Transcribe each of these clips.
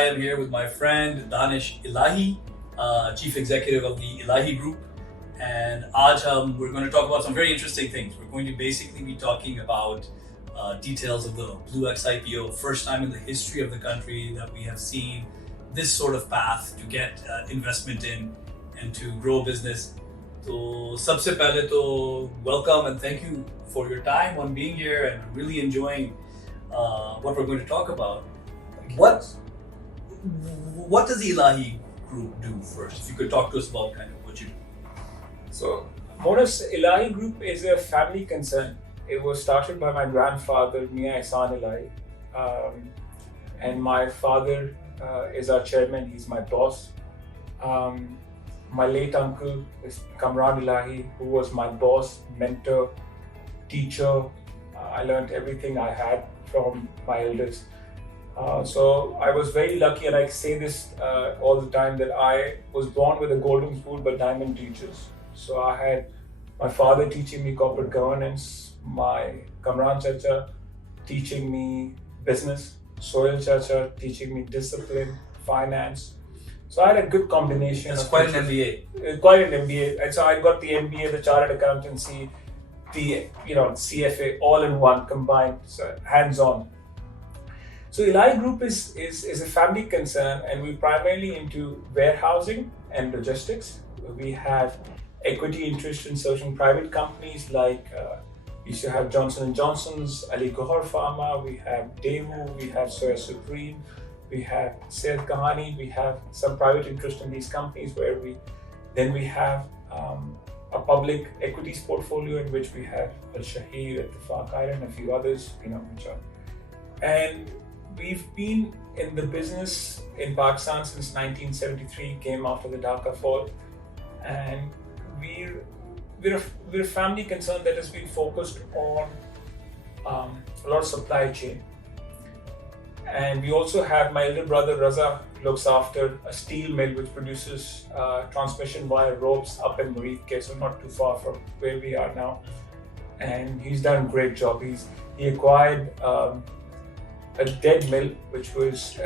I am here with my friend Danish Elahi, Chief Executive of the Elahi Group. And today we're going to talk about some very interesting things. We're going to basically be talking about details of the BlueEx IPO, first time in the history of the country that we have seen this sort of path to get investment in and to grow business. So, सबसे पहले तो welcome and thank you for your time on being here and really enjoying what we're going to talk about. What does the Elahi Group do first? If you could talk to us about kind of what you do. So, Monis Elahi Group is a family concern. It was started by my grandfather, Elahi, and my father is our chairman. He's my boss. My late uncle is Kamran Ilahi, who was my boss, mentor, teacher. I learned everything I had from my elders. So I was very lucky, and I say this all the time, that I was born with a golden spoon but diamond teachers. So I had my father teaching me corporate governance, my Kamran Chacha teaching me business, Soil Chacha teaching me discipline, finance. So I had a good combination. It's quite an MBA. Quite an MBA. And so I got the MBA, the Chartered Accountancy, the CFA, all in one, combined, so hands-on. So Elahi Group is a family concern, and we're primarily into warehousing and logistics. We have equity interest in certain private companies like we used to have Johnson & Johnson's, Ali Gauhar Pharma, we have Daewoo, we have Soya Supreme, we have Sehat Kahani, we have some private interest in these companies where we have a public equities portfolio in which we have Al Shahir, Ittifaq Iron, a few others, which are. And we've been in the business in Pakistan since 1973, came after the Dhaka fall, and we're a family concern that has been focused on a lot of supply chain. And we also have my elder brother Rozee looks after a steel mill which produces transmission wire ropes up in Monis, so not too far from where we are now. And he's done a great job. He acquired a dead mill which was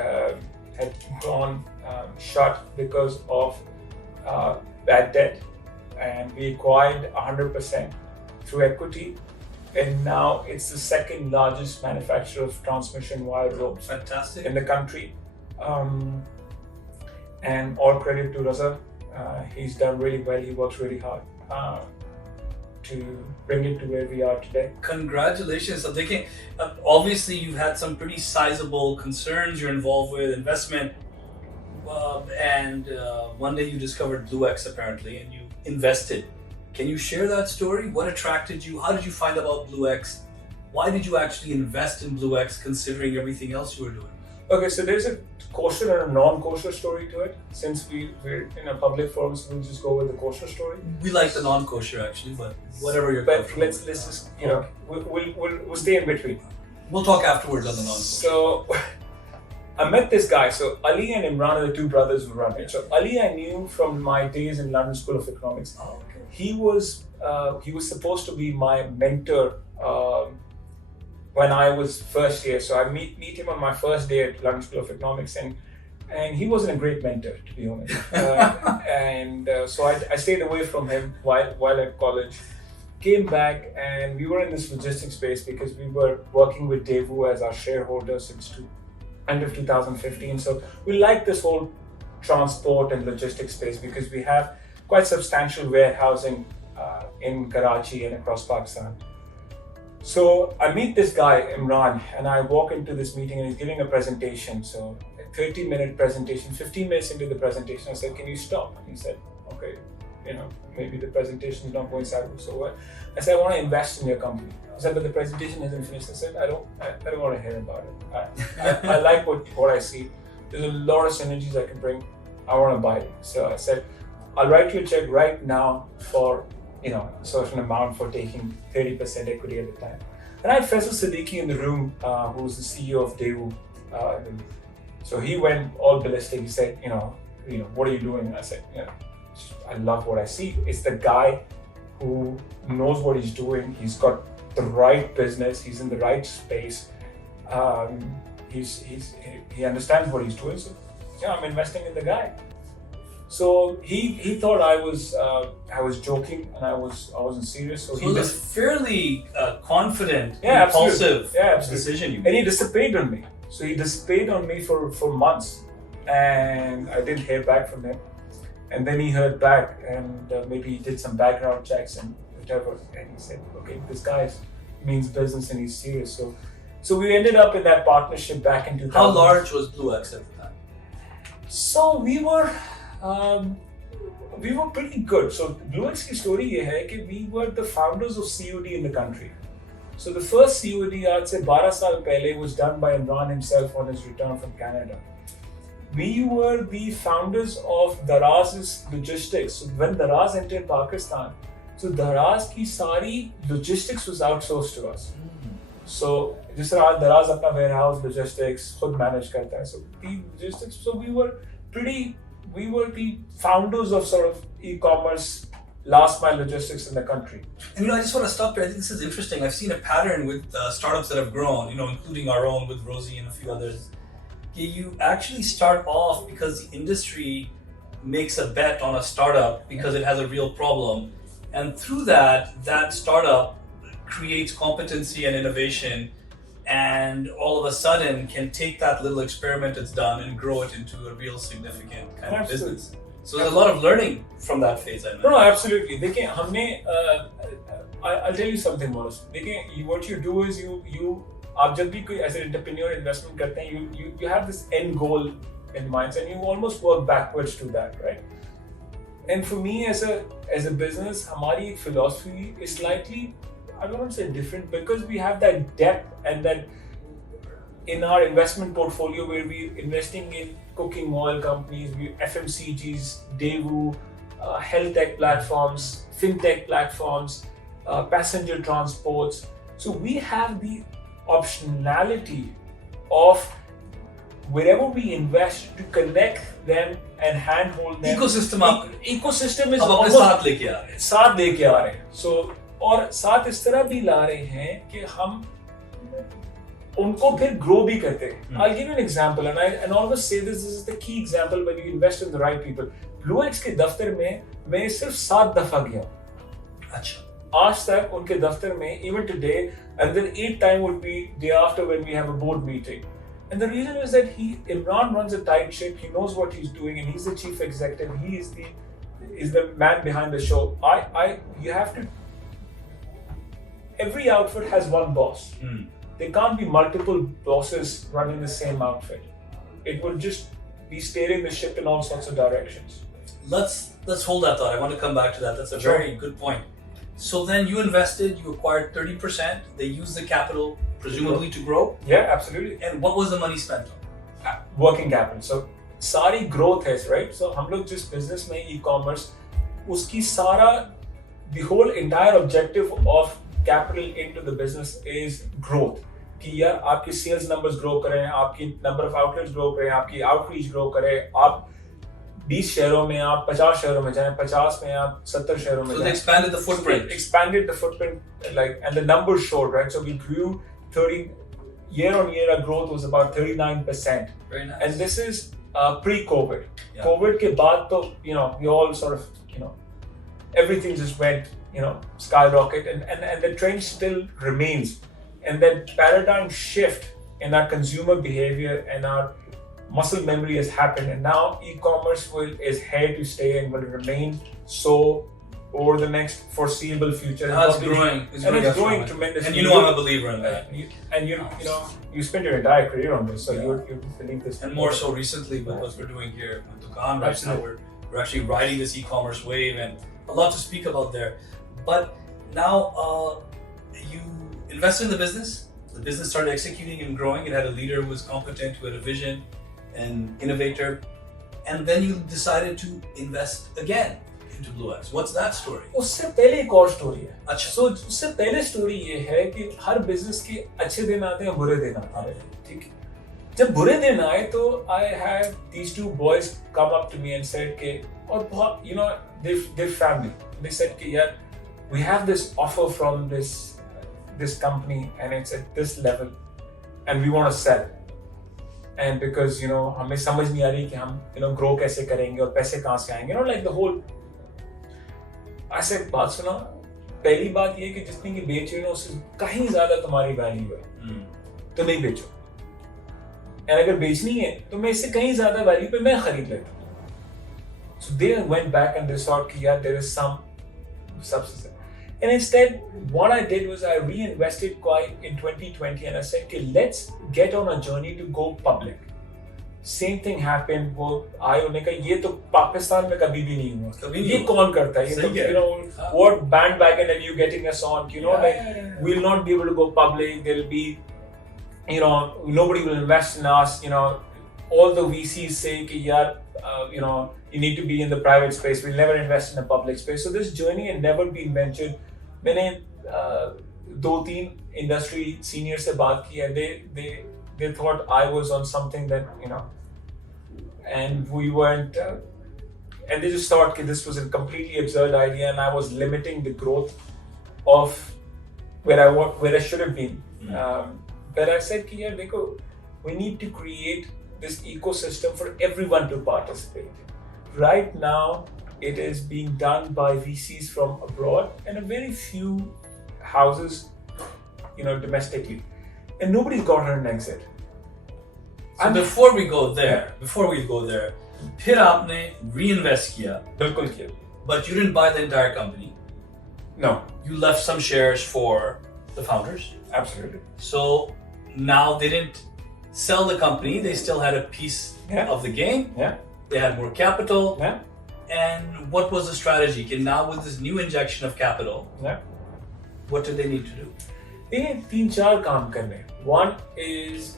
had gone shut because of bad debt, and we acquired 100% through equity. And now it's the second largest manufacturer of transmission wire ropes in the country. And all credit to Rozee. He's done really well. He works really hard to bring it to where we are today. Congratulations. So obviously you've had some pretty sizable concerns you're involved with, investment, and one day you discovered BlueEx apparently and you invested. Can you share that story? What attracted you? How did you find out about BlueEx? Why did you actually invest in BlueEx considering everything else you were doing? Okay, so there's a kosher and a non-kosher story to it. Since we're in a public forum, so we'll just go with the kosher story. We like the non-kosher actually, but whatever you're comfortable with. Let's just, we'll stay in between. We'll talk afterwards on the non-kosher. So I met this guy. So Ali and Imran are the two brothers who run it. So Ali I knew from my days in London School of Economics. Oh, okay. He was supposed to be my mentor when I was first year. So I meet him on my first day at London School of Economics, and he wasn't a great mentor, to be honest. So I stayed away from him while at college. Came back, and we were in this logistics space because we were working with Daewoo as our shareholder since end of 2015. So we like this whole transport and logistics space because we have quite substantial warehousing in Karachi and across Pakistan. So I meet this guy, Imran, and I walk into this meeting and he's giving a presentation. So a 30-minute presentation, 15 minutes into the presentation, I said, "Can you stop?" And he said, "Okay, maybe the presentation is not going sideways." So what? I said, "I want to invest in your company." He said, "But the presentation hasn't finished." I said, I don't want to hear about it. I like what I see. There's a lot of synergies I can bring. I want to buy it. So I said, "I'll write you a check right now for a certain amount for taking 30% equity at the time." And I had Faisal Siddiqui in the room, who's the CEO of Daewoo. So he went all ballistic. He said, "What are you doing?" And I said, "I love what I see." It's the guy who knows what he's doing. He's got the right business. He's in the right space. he understands what he's doing. So yeah, I'm investing in the guy. So he thought I was joking and I wasn't serious. So it was a fairly confident, yeah, impulsive absolutely. decision you And made. he disobeyed on me. So he disobeyed on me for months, and I didn't hear back from him. And then he heard back, and maybe he did some background checks and whatever. And he said, "Okay, this guy means business and he's serious." So we ended up in that partnership back in 2000. How large was BlueEx at the time? So we were pretty good. So BlueEx की story ये है कि we were the founders of COD in the country. So the first COD आज से 12 साल पहले was done by Imran himself on his return from Canada. We were the founders of Daraz's logistics. So when Daraz entered Pakistan, so Daraz की सारी logistics was outsourced to us. So जिस तरह आज Daraz अपना warehouse logistics खुद manage करता है. So the logistics. So we were the founders of sort of e-commerce last mile logistics in the country. And I just want to stop here. I think this is interesting. I've seen a pattern with startups that have grown, including our own with Rozee and a few others. You actually start off because the industry makes a bet on a startup because it has a real problem. And through that startup creates competency and innovation, and all of a sudden can take that little experiment it's done and grow it into a real significant kind of business. So there's a lot of learning from that phase, I know. No, absolutely. देखिए हमने I'll tell you something, Monis. देखिए what you do is you आप जब भी कोई as an entrepreneur investment करते हैं, you have this end goal in mind and you almost work backwards to that, right? And for me as a business, हमारी philosophy is slightly, I don't want to say different, because we have that depth and that in our investment portfolio where we're investing in cooking oil companies, FMCGs, Daewoo, health tech platforms, fintech platforms, passenger transports. So we have the optionality of wherever we invest to connect them and handhold them. Ecosystem is almost साथ लेके आ रहे हैं. So और साथ इस तरह भी ला रहे हैं कि हम उनको फिर grow भी करते हैं. I'll give you an example and I always say this is the key example when you invest in the right people. BlueEx के दफ्तर में मैं सिर्फ 7 दफा गया. अच्छा. आज तक उनके दफ्तर में even today, and then 8th time would be day after when we have a board meeting. And the reason is that Imran runs a tight ship. He knows what he's doing, and he's the chief executive. He is the man behind the show. You have to. Every outfit has one boss. There can't be multiple bosses running the same outfit. It would just be steering the ship in all sorts of directions. Let's hold that thought. I want to come back to that. That's a very good point. So then you invested, you acquired 30%. They used the capital presumably to grow. Yeah, absolutely. And what was the money spent on? Working capital. So सारी growth है, right? So हम लोग जिस business में e-commerce, उसकी सारा the whole entire objective of capital into the business is growth. कि यार आपके sales numbers grow करें, आपकी number of outlets grow करें, आपकी outreach grow करें, आप 20 शहरों में आप 50 शहरों में जाएं, 50 में आप 70 शहरों में जाएं. So they expanded the footprint. Expanded the footprint, and the numbers showed, right? So we grew 30 year on year. Our growth was about 39%. Very nice. And this is pre-COVID. Yeah. COVID के बाद तो we all sort of everything just went skyrocket, and the trend still remains, and that paradigm shift in our consumer behavior and our muscle memory has happened, and now e-commerce is here to stay and will remain so over the next foreseeable future. It's growing. It's growing tremendously. And I'm a believer in that. And you spent your entire career on this, so you believe this. And more so recently with what we're doing here with Dukan. Right now we're actually riding this e-commerce wave, and a lot to speak about there. But now you invested in the business. The business started executing and growing. It had a leader who was competent, who had a vision, an innovator, and then you decided to invest again into BlueEx. What's that story? उससे पहले एक और story है. अच्छा. So उससे पहले story ये है कि हर बिजनेस के अच्छे दिन आते हैं, बुरे दिन आते हैं. ठीक है. जब बुरे दिन आए तो I had these two boys come up to me and said कि और बहुत they're family. They said कि यार we have this offer from this company and it's at this level and we want to sell. and because हमें समझ नहीं आ रही कि हम grow कैसे करेंगे और पैसे कहाँ से आएंगे, like the whole. I said बात सुनो, पहली बात ये कि जितनी की बेच रहे हो उससे कहीं ज्यादा तुम्हारी वैल्यू है, तो नहीं बेचो, और अगर बेचनी है तो मैं इससे कहीं ज्यादा वैल्यू पे मैं खरीद लेता हूँ. So they went back and they thought कि यार there is some substance. And instead, what I did was I reinvested quite in 2020 and I said, okay, let's get on a journey to go public. Same thing happened. वो आए उन्होंने कहा ये तो पाकिस्तान में कभी भी नहीं हुआ. ये कौन करता है? ये तो what bandwagon are you getting us on? Like we'll not be able to go public. There'll be, nobody will invest in us. All the VCs say कि यार, you need to be in the private space. We'll never invest in a public space. So this journey had never been ventured. मैंने 2-3 industry seniors से बात की and they thought I was on something that and we weren't, and they just thought that this was a completely absurd idea and I was limiting the growth of where I should have been. But I said कि यार देखो, we need to create this ecosystem for everyone to participate. Right now, it is being done by VCs from abroad and a very few houses, domestically, and nobody's got an exit. So before we go there, फिर आपने reinvest किया. बिल्कुल किया. But you didn't buy the entire company. No. You left some shares for the founders. Absolutely. So now they didn't sell the company. They still had a piece of the game. Yeah. They had more capital. Yeah. And what was the strategy? Okay, now with this new injection of capital, what do they need to do? They need 3-4 काम करने. One is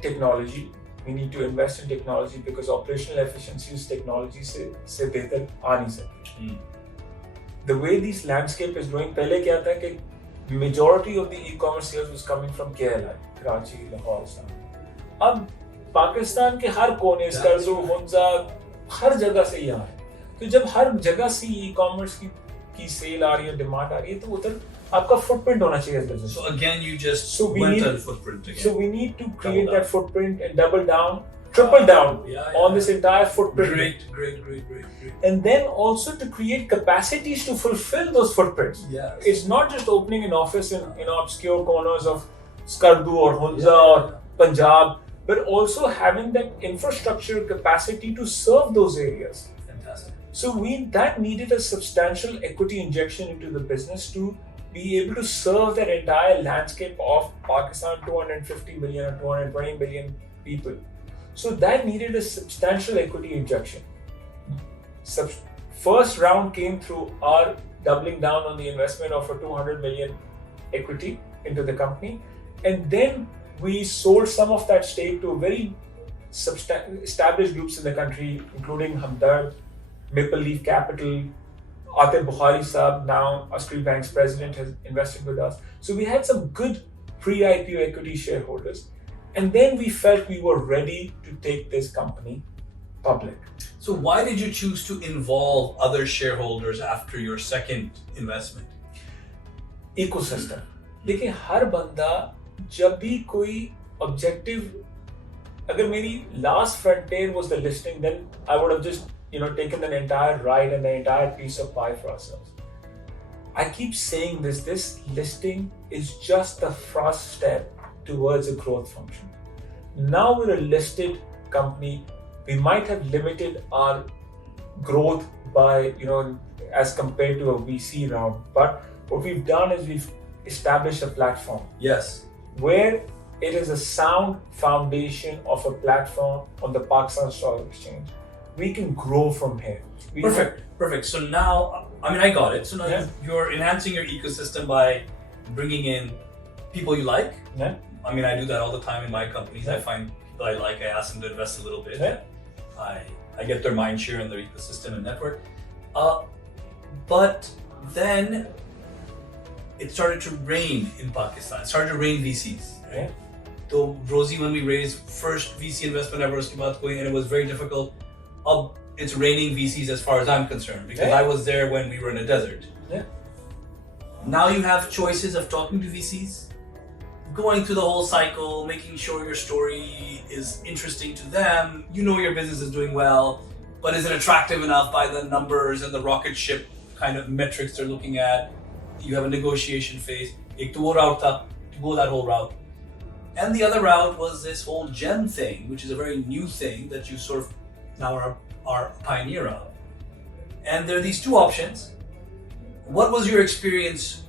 technology. We need to invest in technology because operational efficiency is technology से बेहतर आ नहीं सकती. The way this landscape is growing, पहले क्या था कि majority of the e-commerce sales was coming from KLI, Karachi, Lahore, Islamabad. अब पाकिस्तान के हर कोने, स्कर्दू, हुंजा, हर जगह से यहाँ है. तो जब हर जगह से e-commerce की सेल आ रही है, डिमांड आ रही है, तो उधर आपका footprint होना चाहिए इस business. So again, you just went on footprint again. So we need to create that footprint and double down, triple down on this entire footprint. Great. And then also to create capacities to fulfill those footprints. Yes. It's not just opening an office in obscure corners of Skardu or Hunza or Punjab, but also having that infrastructure capacity to serve those areas. Fantastic. So that needed a substantial equity injection into the business to be able to serve that entire landscape of Pakistan, 250 million or 220 million people. So that needed a substantial equity injection. First round came through our doubling down on the investment of a 200 million equity into the company. And then we sold some of that stake to very established groups in the country, including Hamdard, Maple Leaf Capital, Atif Bukhari Saab, now Australia Bank's president, has invested with us. So we had some good pre-IPO equity shareholders. And then we felt we were ready to take this company public. So why did you choose to involve other shareholders after your second investment? Ecosystem. देखिए हर बंदा जब भी कोई objective, अगर मेरी last frontier was the listing, then I would have just taken the entire ride and the entire piece of pie for ourselves. I keep saying this listing is just the first step towards a growth function. Now we're a listed company. We might have limited our growth by, as compared to a VC round. But what we've done is we've established a platform. Yes. Where it is a sound foundation of a platform on the Pakistan Stock Exchange. We can grow from here. Perfect. So now, I got it. So now you're enhancing your ecosystem by bringing in people you like. Yeah. I do that all the time in my companies. I find people I like, I ask them to invest a little bit. Yeah. I get their mind share in their ecosystem and network. But then it started to rain in Pakistan. It started to rain VCs. Right? So Rozee, when we raised first VC investment ever, and it was very difficult. It's raining VCs as far as I'm concerned because I was there when we were in a desert. Yeah. Now you have choices of talking to VCs. going through the whole cycle, making sure your story is interesting to them. You know your business is doing well, but is it attractive enough by the numbers and the rocket ship kind of metrics they're looking at? You have a negotiation phase. Ek to wo route tha, to go that whole route. And the other route was this whole GEM thing, which is a very new thing that you sort of now are a pioneer of. And there are these two options. What was your experience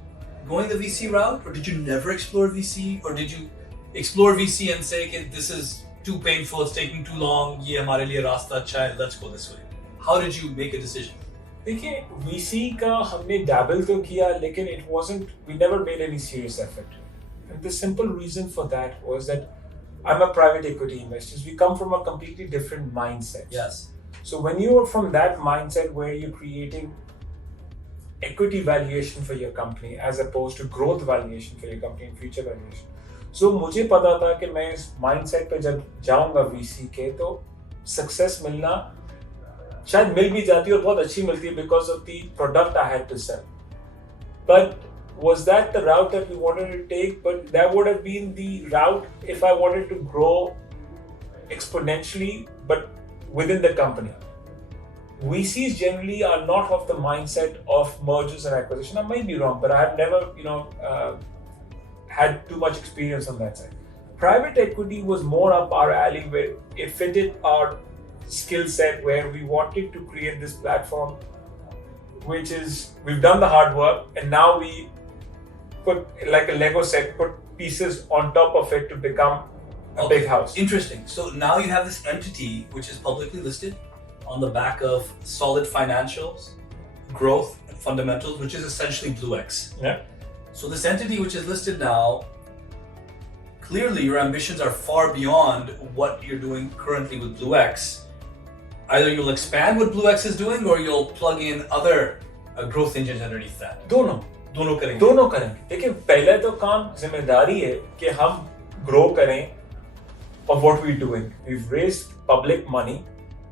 going the VC route, or did you never explore VC, or did you explore VC and say, okay, this is too painful, it's taking too long, ye hamare liye rasta acha hai, let's go this way? How did you make a decision? देखिए VC का हमने dabble तो किया, लेकिन it wasn't, we never made any serious effort. And the simple reason for that was that I'm a private equity investor. We come from a completely different mindset. Yes. So when you are from that mindset where you're creating equity valuation for your company as opposed to growth valuation for your company and future valuation. So मुझे पता था कि मैं इस mindset पे जब जाऊंगा VC के तो success मिलना शायद मिल भी जाती और बहुत अच्छी मिलती है because of the product I had to sell. But was that the route that we wanted to take? But that would have been the route if I wanted to grow exponentially, but within the company. VCs generally are not of the mindset of mergers and acquisition. I might be wrong, but I have never, had too much experience on that side. Private equity was more up our alley, where it fitted our skill set, where we wanted to create this platform, which is, we've done the hard work, and now we put, like a Lego set, put pieces on top of it to become a big house. Interesting. So now you have this entity which is publicly listed on the back of solid financials, growth, and fundamentals, which is essentially BlueEx. Yeah. So this entity which is listed now, clearly your ambitions are far beyond what you're doing currently with BlueEx. Either you'll expand what BlueEx is doing, or you'll plug in other growth engines underneath that. दोनों करेंगे. देखिए पहले तो काम जिम्मेदारी है कि हम grow करें of what we're doing. We've raised public money,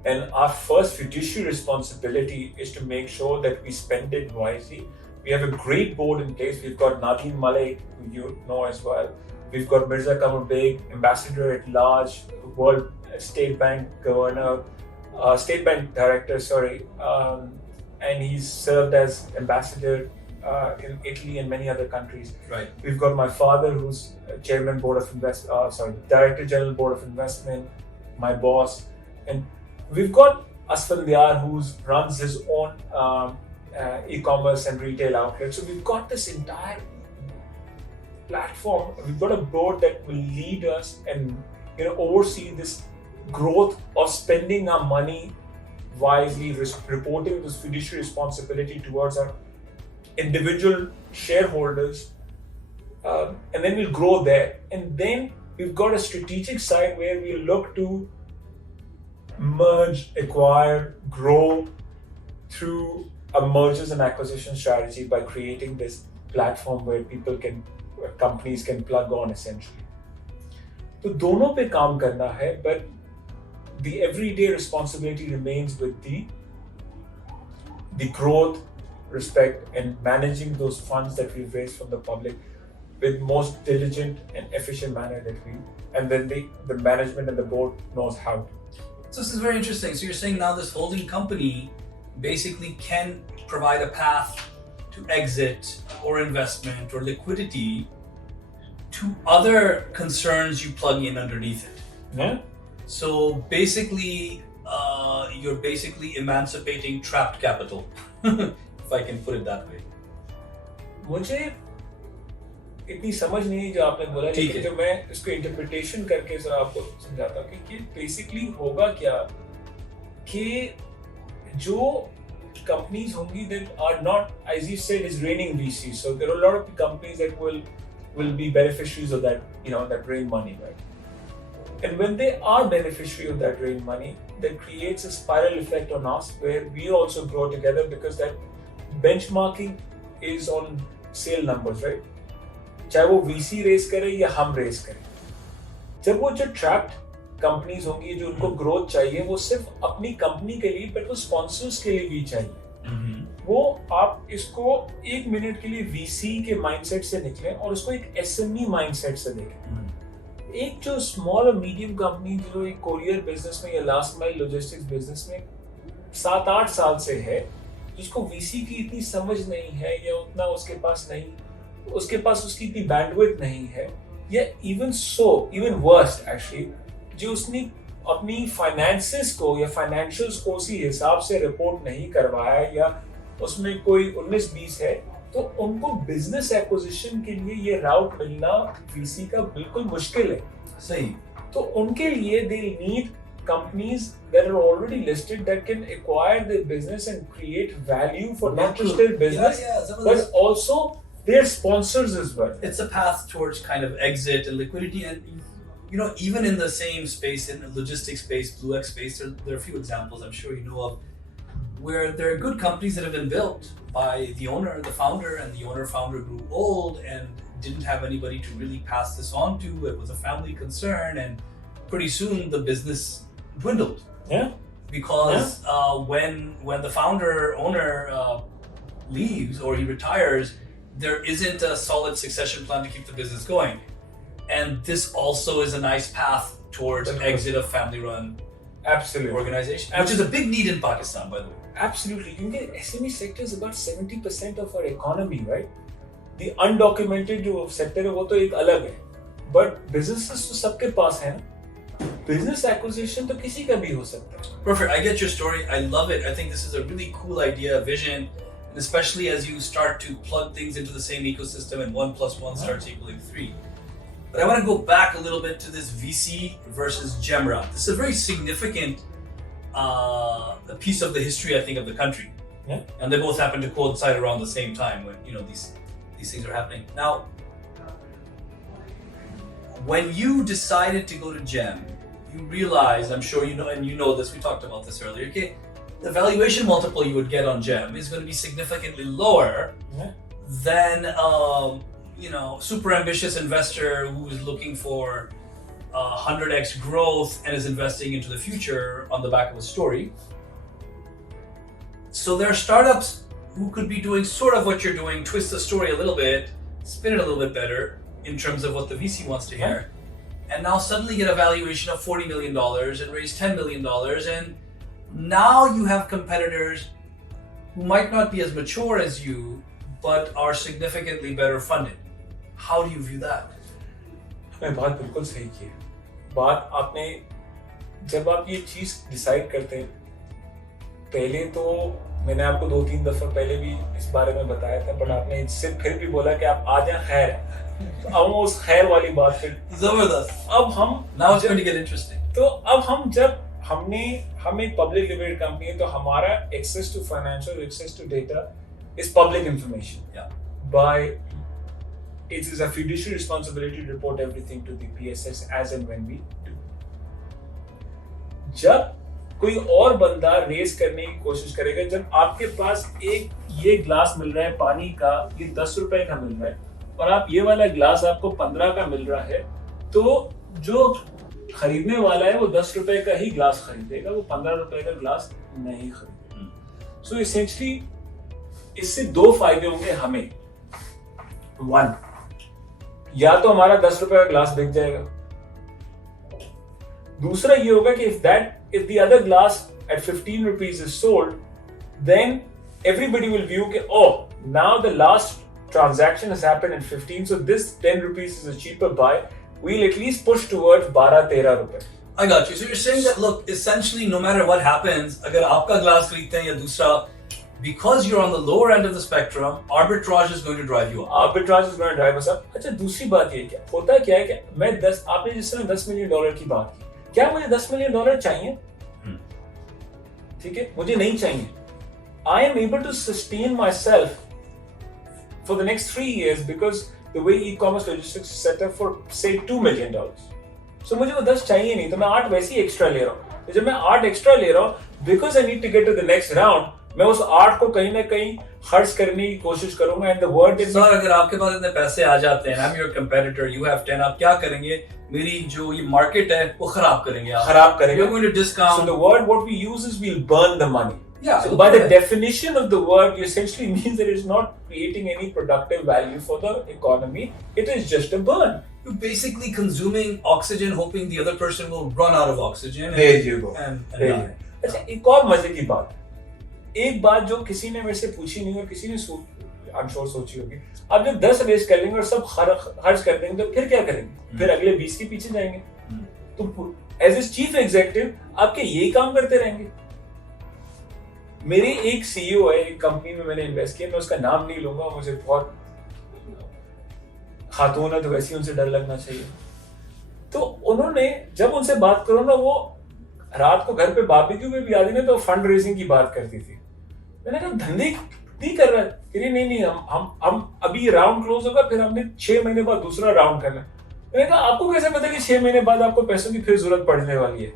and our first fiduciary responsibility is to make sure that we spend it wisely. We have a great board in place. We've got Nadine Malay, who you know as well. We've got Mirza Kamal Beg, Ambassador at Large, World State Bank Governor, State Bank Director, and he's served as Ambassador in Italy and many other countries. Right. We've got my father, who's Chairman Board of Director General Board of Investment, my boss, and we've got Asfan Diyar, who runs his own e-commerce and retail outlet. So we've got this entire platform. We've got a board that will lead us and oversee this growth of spending our money wisely, reporting this fiduciary responsibility towards our individual shareholders, and then we'll grow there. And then we've got a strategic side where we look to merge, acquire, grow through a mergers and acquisition strategy by creating this platform where companies can plug on essentially. So दोनों पे काम करना है, but the everyday responsibility remains with the growth, respect, and managing those funds that we've raised from the public with most diligent and efficient manner and then the management and the board knows how to. So this is very interesting. So you're saying now this holding company basically can provide a path to exit or investment or liquidity to other concerns you plug in underneath it. Yeah. So basically, you're basically emancipating trapped capital, if I can put it that way. मुझे इतनी समझ नहीं जो आपने बोला, लेकिन जो मैं इसको इंटरप्रिटेशन करके जरा आपको समझाता हूँ कि बेसिकली होगा क्या कि जो companies होंगी that are not, as you said, is raining VC. So there are a lot of companies that will be beneficiaries of that, that rain money, right? And when they are beneficiary of that rain money, that creates a spiral effect on us where we also grow together, because that benchmarking is on sale numbers, right? चाहे वो VC race करे या हम race करें, जब वो जो trapped companies होंगी जो उनको growth चाहिए, वो सिर्फ अपनी कंपनी के लिए, but वो sponsors के लिए भी चाहिए. वो आप इसको एक मिनट के लिए वीसी के माइंडसेट से निकलें और उसको एक एसएमई माइंडसेट से देखें। एक जो स्मॉल और मीडियम कंपनी जो एक कोरियर बिजनेस में या लास्ट माइल लॉजिस्टिक्स बिजनेस में 7-8 साल से है, जिसको वीसी की इतनी समझ नहीं है या उतना उसके पास उसकी इतनी बैंडविड्थ नहीं है, या इवन वर्स्ट एक्चुअली, जो उसने अपनी फाइनेंसेस को या फाइनेंशियल्स को उसी हिसाब से रिपोर्ट नहीं करवाया या उसमें कोई 19-20 है, तो उनको बिजनेस एक्विजिशन के लिए ये राउट मिलना वीसी का बिल्कुल मुश्किल है। सही। तो उनके लिए they need companies that are already listed that can acquire their business and create value for not just their business, but also their sponsors as well. It's a path towards kind of exit and liquidity, and you know, even in the same space, in the logistics space, BlueEx space, there are a few examples I'm sure you know of, where there are good companies that have been built by the owner, the founder, and the owner-founder grew old and didn't have anybody to really pass this on to. It was a family concern, and pretty soon the business dwindled. Yeah. Because when the owner leaves or he retires, there isn't a solid succession plan to keep the business going. And this also is a nice path towards exit of family-run organization, which is a big need in Pakistan, by the way. Absolutely. Because SME sector is about 70% of our economy, right? The undocumented जो sector है वो तो एक अलग है, but businesses तो सबके पास है ना. Business acquisition तो किसी का भी हो सकता है. Perfect. I get your story. I love it. I think this is a really cool idea, vision, and especially as you start to plug things into the same ecosystem and 1 + 1 starts equaling 3. But I want to go back a little bit to this VC versus GEM route. This is a very significant a piece of the history, I think, of the country. Yeah. And they both happen to coincide around the same time when these things are happening. Now, when you decided to go to GEM, you realized, I'm sure you know, and you know this, we talked about this earlier, okay, the valuation multiple you would get on GEM is going to be significantly lower than super ambitious investor who is looking for 100x growth and is investing into the future on the back of a story. So there are startups who could be doing sort of what you're doing, twist the story a little bit, spin it a little bit better in terms of what the VC wants to hear, and now suddenly get a valuation of $40 million and raise $10 million, and now you have competitors who might not be as mature as you, but are significantly better funded. How do you view that? आपने बात बिल्कुल सही की है. बात आपने, जब आप ये चीज डिसाइड करते हैं, पहले तो मैंने आपको 2-3 दफा पहले भी इस बारे में बताया था, पर आपने इससे फिर भी बोला कि आप आ जाए खैर. तो अब उस खैर वाली बात फिर जबरदस्त. अब हम Now it's going to get interesting. तो अब हम एक पब्लिक लिमिटेड कंपनी है, तो हमारा access to financial, access to data is public information. By it is a fiduciary responsibility to report everything to the PSX as and when we do. जब कोई और बंदा रेस करने की कोशिश करेगा, जब आपके पास ये ग्लास मिल रहा है पानी का, ये 10 रुपए का मिल रहा है, और आप ये वाला ग्लास आपको 15 का मिल रहा है, तो जो खरीदने वाला है वो 10 रुपए का ही ग्लास खरीदेगा, वो 15 रुपए का ग्लास नहीं खरीदेगा. सो एसेंशियली इससे 2 फायदे होंगे हमें. 1, या तो हमारा 10 रुपए का ग्लास बिक जाएगा. दूसरा ये होगा कि if the other glass at 15 rupees is sold, then everybody will view that, oh, now the last transaction has happened at 15, so this 10 rupees is a cheaper buy. We'll at least push towards 12-13 rupees. I got you. So you're saying that, look, essentially no matter what happens, agar aapka glass khareedte hain ya dusra, because you're on the lower end of the spectrum, arbitrage is going to drive you up. Arbitrage is going to drive us up. अच्छा, दूसरी बात ये क्या होता क्या है कि मैं आपने जिस तरह $10 मिलियन की बात की, क्या मुझे $10 मिलियन चाहिए? ठीक है, मुझे नहीं चाहिए. I am able to sustain myself for the next 3 years because the way e-commerce logistics is set up for say $2 million. So मुझे वो 10 चाहिए नहीं, तो मैं 8 वैसे ही एक्स्ट्रा ले रहा हूँ. जब मैं 8 एक्स्ट्रा ले रहा हूँ, because I need to get to the next round, मैं उस 8 को कहीं ना कहीं खर्च करने की कोशिश करूंगा. And the word is, sir अगर आपके पास इतने पैसे आ जाते हैं, I am your competitor, you have 10, आप क्या करेंगे? मेरी जो ये मार्केट है वो खराब करेंगे आप. खराब करेंगे. You are going to discount. So the word what we use is we'll burn the money. Yeah. So by the definition of the word, you essentially means that it's not creating any productive value for the economy. It is just a burn. You're basically consuming oxygen, hoping the other person will run out of oxygen. There you go. And die. अच्छा, एक और मजे की बात, एक बात जो किसी ने मेरे से पूछी नहीं और किसी ने I'm sure सोची होगी, आप जब 10 रेस कर लेंगे और सब खर्च कर देंगे तो फिर क्या करेंगे? फिर अगले 20 के पीछे जाएंगे। तो एज ए चीफ एग्जीक्यूटिव आपके यही काम करते रहेंगे। मेरे एक सीईओ है, एक कंपनी में मैंने इन्वेस्ट किया, मैं उसका नाम नहीं लूंगा, मुझे बहुत खातून है तो वैसे ही उनसे डर लगना चाहिए। तो उन्होंने जब उनसे बात करो ना, वो रात को घर पे बारबेक्यू में भी आती ना तो फंड रेजिंग की बात करती थी। मैंने कहा धंधे नहीं कर रहा है, नहीं हम अभी राउंड क्लोज होगा, फिर हमने 6 महीने बाद दूसरा राउंड करना है। मैंने कहा आपको कैसे पता कि 6 महीने बाद आपको पैसों की फिर जरूरत पड़ने वाली है?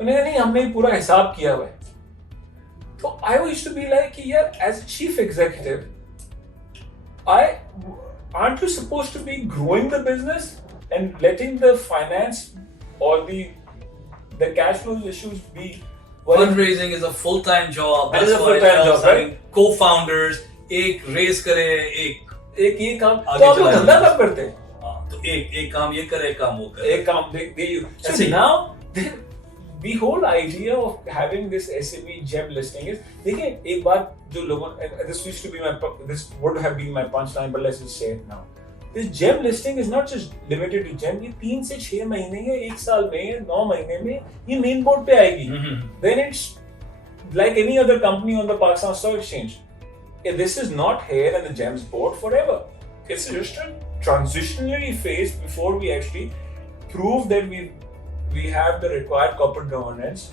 मैंने कहा नहीं, हमने पूरा हिसाब किया हुआ है। तो I used to be like, यार as a chief executive, aren't you supposed to be growing the business and letting the finance or the cash flow issues be? Fundraising is a full-time job. That is a full-time job, right? Co-founders, एक race करे, एक ये काम तो आप लोग धंधा कब करते हैं? तो एक काम ये करे, एक काम वो करे, एक काम दे। So now the whole idea of having this SME GEM listing is, देखिए एक बात जो लोगों, this would have been my punchline, but let's just say it now. This GEM listing is not just limited to GEM. ये 3 से 6 महीने या 1 साल में या 9 महीने में ये मेन बोर्ड पे आएगी. Then it's like any other company on the Pakistan Stock Exchange. This is not here in the GEM's board forever. It's just a transitionary phase before we actually prove that we have the required corporate governance.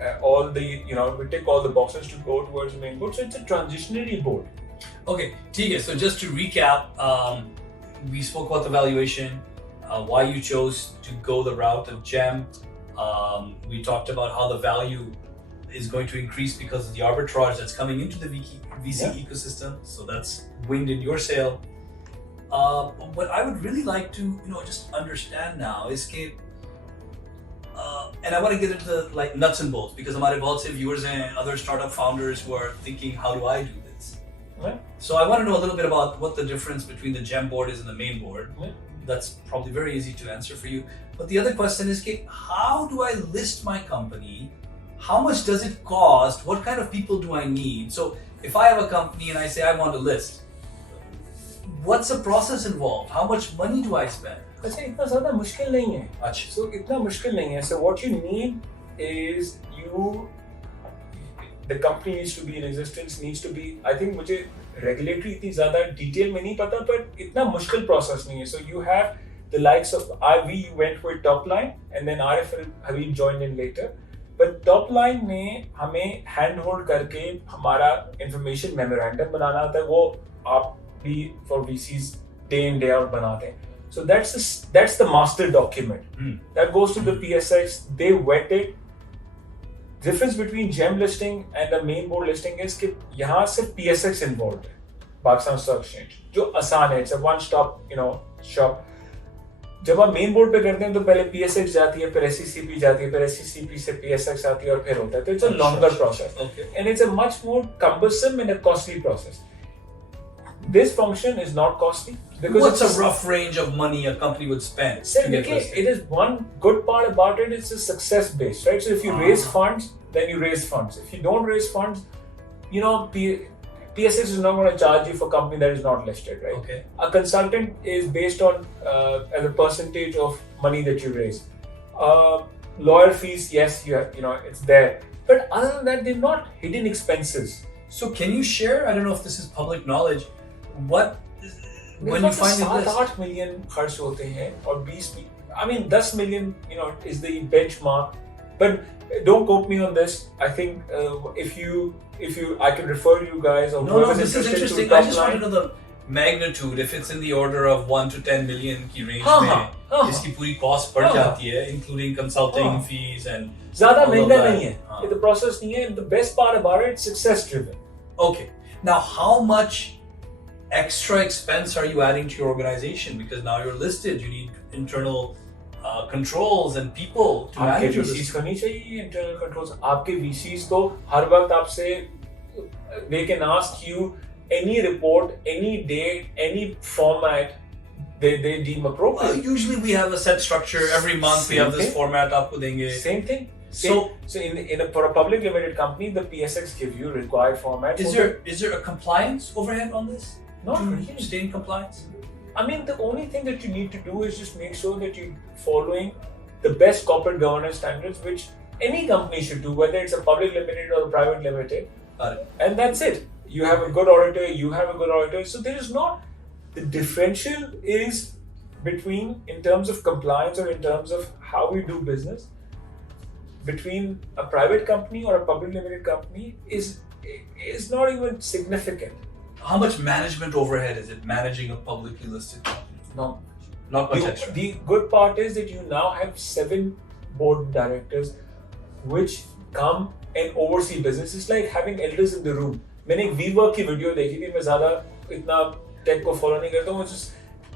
We tick all the boxes to go towards the main board. So it's a transitionary board. Okay, so just to recap, we spoke about the valuation, why you chose to go the route of GEM. We talked about how the value is going to increase because of the arbitrage that's coming into the VC ecosystem. So that's wind in your sail. What I would really like to just understand now is that, and I want to get into the like nuts and bolts because हमारे बहुत से viewers and other startup founders who are thinking, how do I do this? Right. So I want to know a little bit about what the difference between the GEM board is and the main board. Right. That's probably very easy to answer for you. But the other question is, how do I list my company? How much does it cost? What kind of people do I need? So if I have a company and I say I want to list, what's the process involved? How much money do I spend? अच्छा इतना ज़्यादा मुश्किल नहीं है. अच्छा. So इतना मुश्किल नहीं है. So what you need is the company needs to be in existence, needs to be, I think मुझे regulatory इतनी ज़्यादा detail में नहीं पता, but इतना मुश्किल process नहीं है. So you have the likes of we went with top line and then Arif Habib joined in later. But top line में हमें hand hold करके हमारा information memorandum बनाना था, वो आप भी for VCs day in day out बनाते हैं. So that's the master document. That goes to the PSX. They vet it. Difference between GEM listing and the main board listing is कि यहाँ सिर्फ PSX involved है, Pakistan Stock Exchange, जो आसान है. It's a one-stop shop. जब आप main board पे करते हैं तो पहले PSX जाती है, फिर SCCP जाती है, फिर SCCP से PSX आती है और फिर होता है. तो it's a longer process. Okay. And it's a much more cumbersome and a costly process. This function is not costly because what's a rough range of money a company would spend to get listed? It is one good part about it. It's a success based, right? So if you raise funds, then you raise funds. If you don't raise funds, PSX is not going to charge you for a company that is not listed, right? Okay. A consultant is based on as a percentage of money that you raise. Lawyer fees, yes, it's there. But other than that, they're not hidden expenses. So can you share? I don't know if this is public knowledge. What when you find it, 7-8 million खर्च होते हैं और 10 million, is the benchmark. But don't quote me on this. I think if you, I can refer you guys. Or no, this is interesting. I just want to know the magnitude. If it's in the order of 1 to 10 million की range में, इसकी पूरी cost बढ़ जाती है, including consulting fees and. ज़्यादा महंगा नहीं है. The process नहीं है. The best part about it, it's success driven. Okay. Now, how much extra expense are you adding to your organization? Because now you're listed, you need internal controls and people to आपके manage your VCs business. को नहीं चाहिए internal controls. आपके VCs तो हर वक्त आपसे they can ask you any report, any date, any format they deem appropriate. Usually we have a set structure. Every month we have this format. आपको देंगे. Same thing. So for a public limited company, the PSX give you required format. Is there a compliance overhead on this? Not to really. stay in compliance? I mean, the only thing that you need to do is just make sure that you're following the best corporate governance standards, which any company should do, whether it's a public limited or a private limited. And that's it. You have a good auditor, you have a good auditor. So there is not, the differential is between, in terms of compliance or in terms of how we do business, between a private company or a public limited company is not even significant. How much management overhead is it managing a publicly listed company? Not much extra. The good part is that you now have 7 board directors which come and oversee business. It's like having elders in the room. मैंने एक WeWork की video देखी थी, मैं ज़्यादा इतना take को follow नहीं करता हूँ,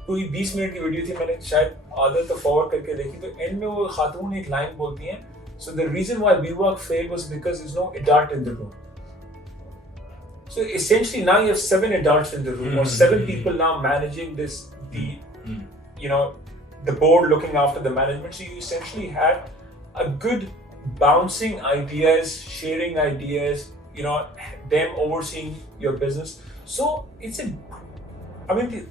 कोई 20 मिनट की वीडियो थी, मैंने शायद आदत तो फॉरवर्ड करके देखी, तो एंड में वो खातून एक लाइन बोलती हैं, so the reason why WeWork failed was because there's no adult in the room. So essentially now you have 7 adults in the room, or 7 people now managing this, the board looking after the management. So you essentially have a good bouncing ideas, sharing ideas, them overseeing your business. So it's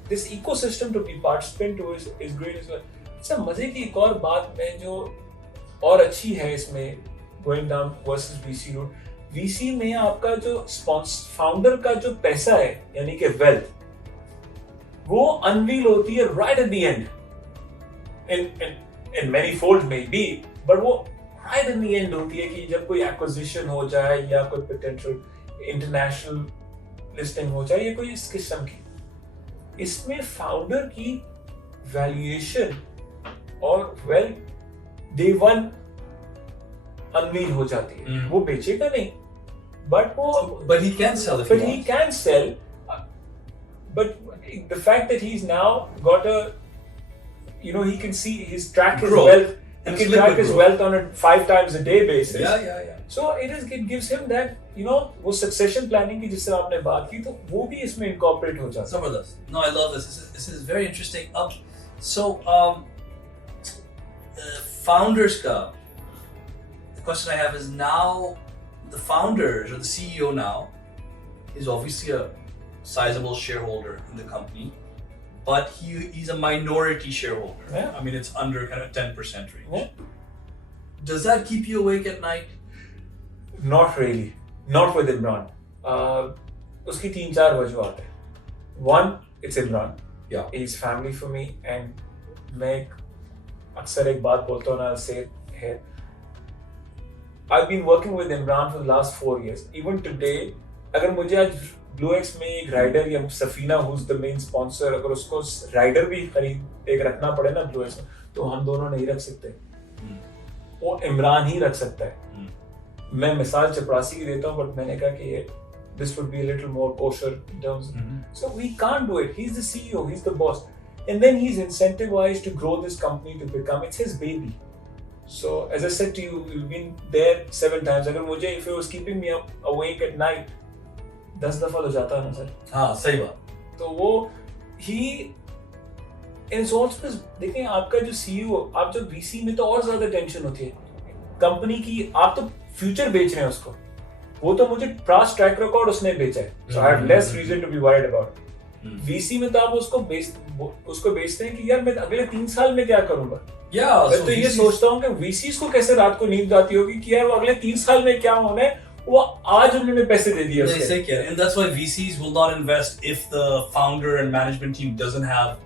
this ecosystem to be participant to is great as well. It's a मजे की एक और बात में जो और अच्छी है इसमें going down versus VC route. VC में आपका जो फाउंडर का जो पैसा है, यानी कि वेल्थ, वो अनवील होती है right at the end. In many folds may be, but वो right in the end होती है कि जब कोई acquisition हो जाए या कोई potential international listing हो जाए या कोई इस किस्म की, इसमें फाउंडर की वैल्यूएशन और वेल्थ डे वन अनवील हो जाती है. वो बेचेगा नहीं, but he can sell if he can sell. But the fact that he's now got he can see his track his wealth. He can track his wealth on a 5 times a day basis. Yeah. So it gives him that, वो succession planning की जिससे आपने बात की, तो वो भी इसमें incorporate हो जाता है. Zabardast. No, I love this. This is very interesting. So founders ka, the question I have is, now the founders or the CEO now is obviously a sizable shareholder in the company, but he's a minority shareholder. Yeah. I mean, it's under kind of 10% range. Yeah. Does that keep you awake at night? Not really. Not with Imran. उसकी 3-4 वजूहात है. One, it's Imran. Yeah. He's family for me, and मैं अक्सर एक बात बोलता हूँ ना, I'll say it here. I've been working with Imran for the last 4 years. Even today, अगर मुझे आज BlueEx में एक राइडर या Safina who's the main sponsor, अगर उसको राइडर भी खरीद एक रखना पड़े ना BlueEx में, तो हम दोनों नहीं रख सकते. वो इमरान ही रख सकता है. मैं मिसाल चपरासी की देता हूँ, but मैंने कहा कि this would be a little more kosher in terms of, so we can't do it. He's the CEO, he's the boss, and then he's incentivized to grow this company to become, it's his baby. So as I said to you, we've been there 7 times. अगर मुझे, if it was keeping me awake at night, 10 दफा तो जाता है ना sir. हाँ, सही बात. तो वो and it's also, देखें आपका जो CEO, आप जब VC में तो और ज्यादा टेंशन होती है कंपनी की. आप तो फ्यूचर बेच रहे हैं उसको, वो तो मुझे पास्ट ट्रैक रिकॉर्ड उसने बेचा है, so I have less reason to be worried about. VC में तो आप उसको बेचते हैं कि यार मैं अगले 3 साल में क्या करूंगा. मैं तो ये सोचता हूँ कि VCs को कैसे रात को नींद आती होगी कि यार वो अगले 3 साल में क्या होना है, वो आज उन्होंने पैसे दे दिए उसके. And that's why VCs will not invest if the founder and management team doesn't have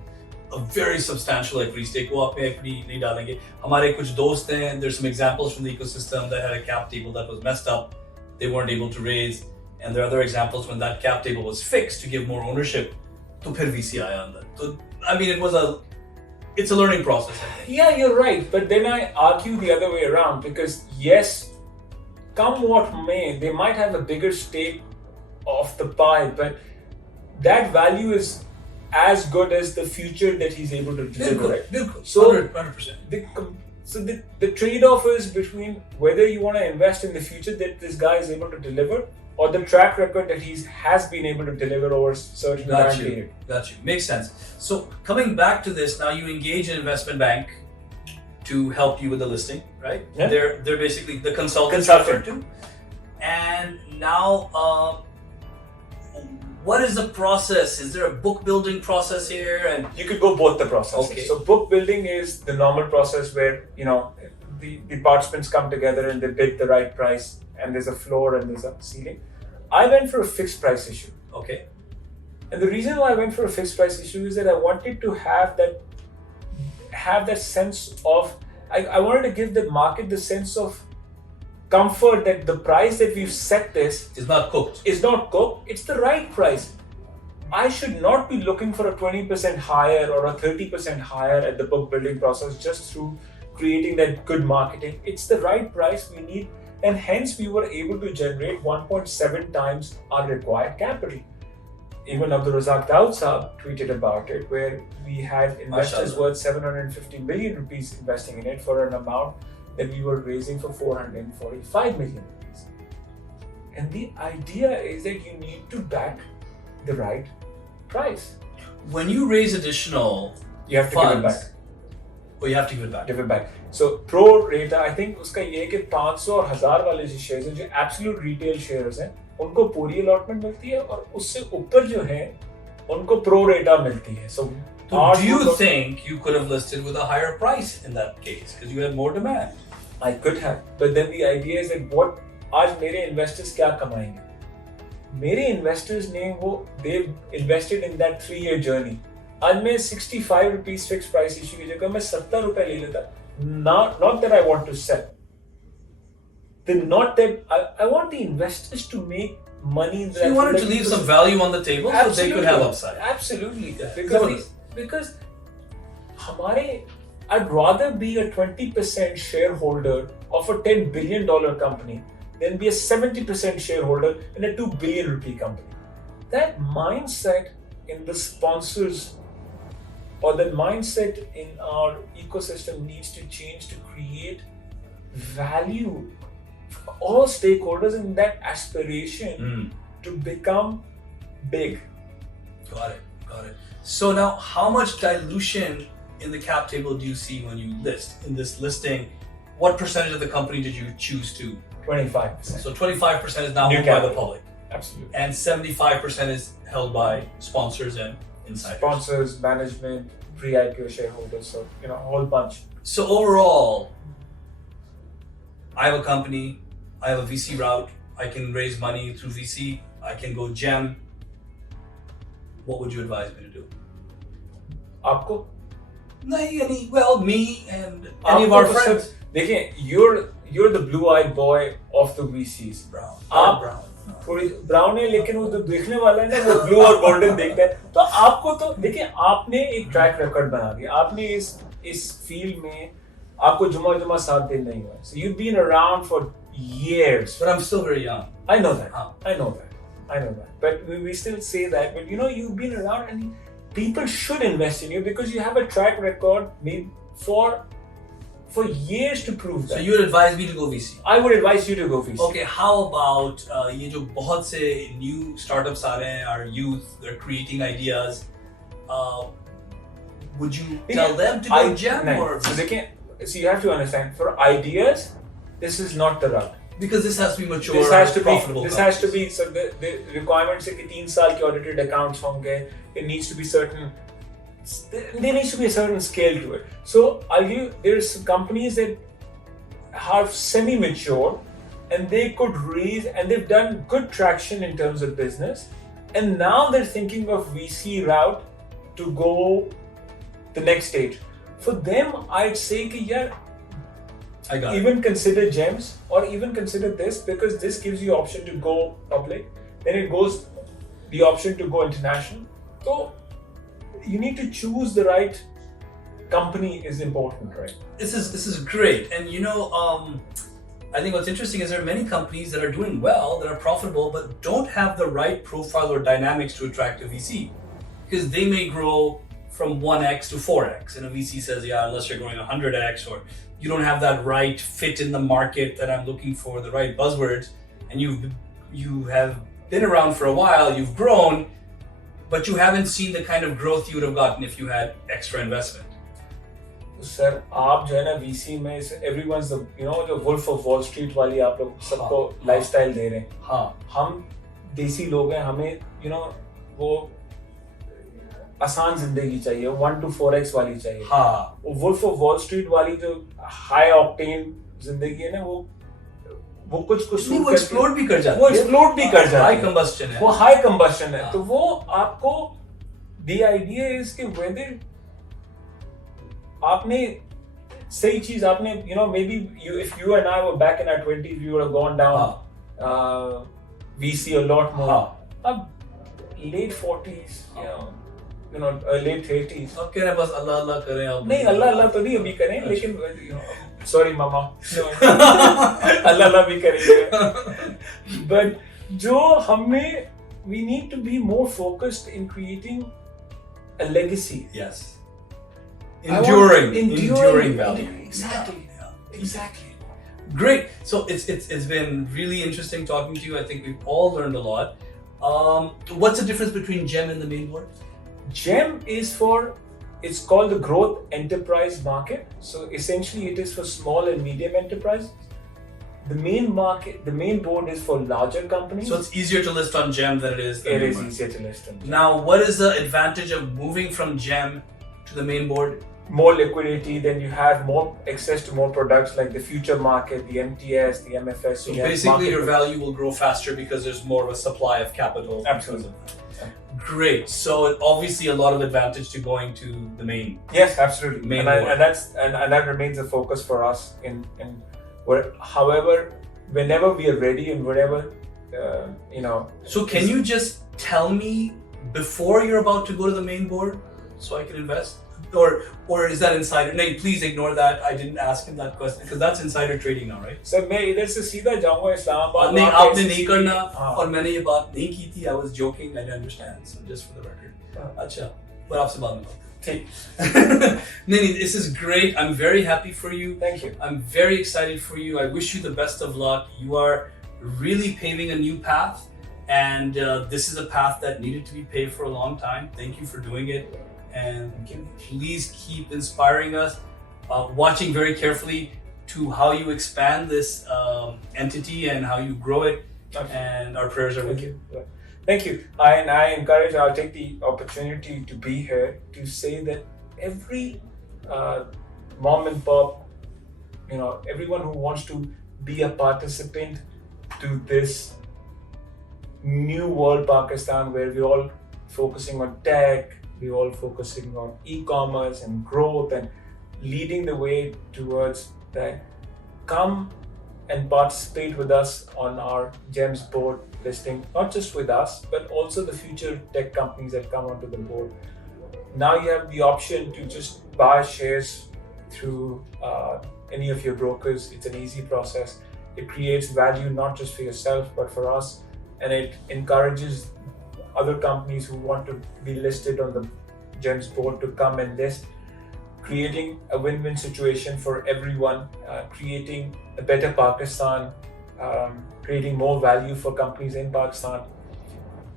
a very substantial equity stake. वो अपने equity नहीं डालेंगे. हमारे कुछ दोस्त हैं, there's some examples from the ecosystem that had a cap table that was messed up. They weren't able to raise, and there are other examples when that cap table was fixed to give more ownership. तो फिर VC आया अंदर. So I mean, it's a learning process. Yeah, you're right, but then I argue the other way around, because yes, come what may, they might have a bigger stake of the pie, but that value is as good as the future that he's able to deliver. Right? So 100%. The trade-off is between whether you want to invest in the future that this guy is able to deliver, or the track record that he has been able to deliver over a certain time period. Got you. Makes sense. So coming back to this, now you engage an investment bank to help you with the listing, right? Yeah. They're basically the consultant. And now, what is the process? Is there a book building process here? And you could go both the processes. Okay. So book building is the normal process where the participants come together and they bid the right price, and there's a floor and there's a ceiling. I went for a fixed price issue. Okay. And the reason why I went for a fixed price issue is that I wanted to have that sense of, I wanted to give the market the sense of comfort that the price that we've set this is not cooked. It's the right price. I should not be looking for a 20% higher or a 30% higher at the book building process just through creating that good marketing. It's the right price we need, and hence we were able to generate 1.7 times our required capital. Even Abdul Razak Daud Saab tweeted about it, where we had investors worth 750 million rupees investing in it for an amount that we were raising for 445 million rupees. And the idea is that you need to back the right price. When you raise additional you have to funds, give it back. Oh, you have to give it back. Give it back. So pro rata, I think उसका ये है कि 500 और 1000 वाले जो shares हैं, जो absolute retail shares हैं, उनको पूरी allotment मिलती है, और उससे ऊपर जो है, उनको pro rata मिलती है. So do you think you could have listed with a higher price in that case because you had more demand? I could have, but then the idea is that what आज मेरे investors क्या कमाएंगे? मेरे investors ने they've invested in that 3-year journey. आज मैं 65 rupees fixed price issue की जगह मैं 70 रुपए ले लेता. Not that I want to sell. Not that I want the investors to make money. So you wanted to leave some value on the table so they could have upside. Absolutely. Yeah. Because I'd rather be a 20% shareholder of a $10 billion company than be a 70% shareholder in a 2 billion rupee company. That mindset in the sponsors, or that mindset in our ecosystem, needs to change to create value for all stakeholders in that aspiration to become big. Got it. So now, how much dilution in the cap table do you see when you list? In this listing, what percentage of the company did you choose to? 25%. So 25% is now owned by the public. Absolutely. And 75% is held by sponsors and insiders. Sponsors, management, pre-IPO shareholders, so a whole bunch. So overall, I have a company, I have a VC route, I can raise money through VC, I can go GEM. What would you advise me to do? आपको? नहीं, well, me and any of our friends. देखिए, you're the blue-eyed boy of the VCs. Brown. थोड़ी brown है, लेकिन वो जो देखने वाला है ना, वो ब्लू और गोल्डन देखता है. तो आपको तो देखिए, आपने एक ट्रैक रिकॉर्ड बना दिया. आपने इस फील्ड में आपको जुमा साथ दिन नहीं हुआ. So you've been around for years. But I'm still very young. I know that. But we still say that. But you've been around, and people should invest in you because you have a track record made for years to prove that. So you would advise me to go VC? I would advise you to go VC. Okay, how about ये जो बहुत से new startups आ रहे हैं, our youth, they're creating ideas. Would you tell them to go GEM or? So you have to understand, for ideas, this is not the route. Because this has to be mature, profitable. This has to be, so the requirements are that 3 साल के audited accounts होंगे. There needs to be a certain scale to it. So there's companies that are semi-mature and they could raise, and they've done good traction in terms of business, and now they're thinking of VC route to go the next stage. For them, I'd say that even consider GEMs, or even consider this, because this gives you option to go public, then it goes the option to go international. So you need to choose the right company is important, right? This is great. And I think what's interesting is there are many companies that are doing well, that are profitable, but don't have the right profile or dynamics to attract a VC. because they may grow from 1x to 4x, and a VC says, yeah, unless you're growing 100x, or you don't have that right fit in the market that I'm looking for, the right buzzwords, and you have been around for a while, you've grown, but you haven't seen the kind of growth you would have gotten if you had extra investment. Sir आप जो है ना VC में everyone's the the Wolf of Wall Street वाली आप लोग सबको lifestyle दे रहे हैं. हाँ, हम देसी लोग हैं, हमें वो आसान जिंदगी चाहिए, 1 to 4x वाली चाहिए. हाँ, वो Wolf of Wall Street वाली जो high octane जिंदगी है ना, वो कुछ नहीं, वो एक्सप्लोड भी कर जाती है. वो एक्सप्लोड भी कर जाती है. हाई कंबस्टन है. वो हाई कंबस्टन है. तो वो आपको the idea is कि whether आपने सही चीज आपने maybe if you and I were back in our 20s, we would have gone down VC a lot more. अब late 40s, late 30s. अब कह रहे हैं बस अल्लाह अल्लाह करें. अब नहीं, अल्लाह अल्लाह तो नहीं अभी करें, लेकिन sorry मामा, अल्लाह अल्लाह भी करेंगे. But जो हमें we need to be more focused in creating a legacy. Yes. Enduring value. Exactly. Great. So it's been really interesting talking to you. I think we've all learned a lot. What's the difference between GEM and the main board? GEM it's called the growth enterprise market. So essentially it is for small and medium enterprises. The main board is for larger companies. So it's easier to list on GEM than it is. It is easier to list on GEM. Now, what is the advantage of moving from GEM to the main board? More liquidity, then you have more access to more products like the future market, the MTS, the MFS. So basically your value will grow faster because there's more of a supply of capital. Absolutely. Great. So obviously a lot of advantage to going to the main. Yes, absolutely. Main and that remains a focus for us however, whenever we are ready and whatever, So can you just tell me before you're about to go to the main board so I can invest? Or is that insider? No, please ignore that. I didn't ask him that question because that's insider trading now, right? Sir, मैं इधर से सीधा जाऊँगा इस्लामाबाद. नहीं, आपने नहीं करना और मैंने ये बात नहीं की थी. I was joking. I understand. So just for the record. अच्छा, पर आपसे बात नहीं. ठीक. Nini, this is great. I'm very happy for you. Thank you. I'm very excited for you. I wish you the best of luck. You are really paving a new path, and this is a path that needed to be paved for a long time. Thank you for doing it. And please keep inspiring us, watching very carefully to how you expand this entity and how you grow it. And our prayers are with you. Thank you. I'll take the opportunity to be here to say that every mom and pop, everyone who wants to be a participant to this new world Pakistan where we're all focusing on tech, we're all focusing on e-commerce and growth and leading the way towards that. Come and participate with us on our GEM's board listing, not just with us, but also the future tech companies that come onto the board. Now you have the option to just buy shares through any of your brokers. It's an easy process. It creates value not just for yourself, but for us, and it encourages other companies who want to be listed on the GEM's board to come and list, creating a win-win situation for everyone, creating a better Pakistan, creating more value for companies in Pakistan.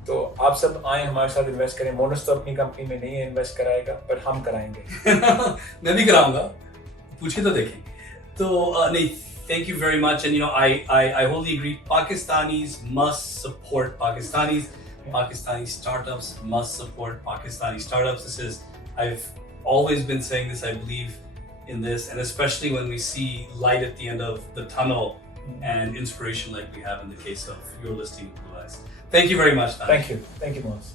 तो आप सब आए हमारे साथ invest करें. मोनस तो अपनी company में नहीं इन्वेस्ट कराएगा, पर हम कराएंगे. मैं भी कराऊंगा. पूछे तो देखें. तो नहीं, thank you very much, and I wholly agree. Pakistanis must support Pakistanis. Pakistani startups must support Pakistani startups. I've always been saying this. I believe in this, and especially when we see light at the end of the tunnel and inspiration like we have in the case of your listing, BlueEx. Thank you very much, Danish. Thank you, Monis.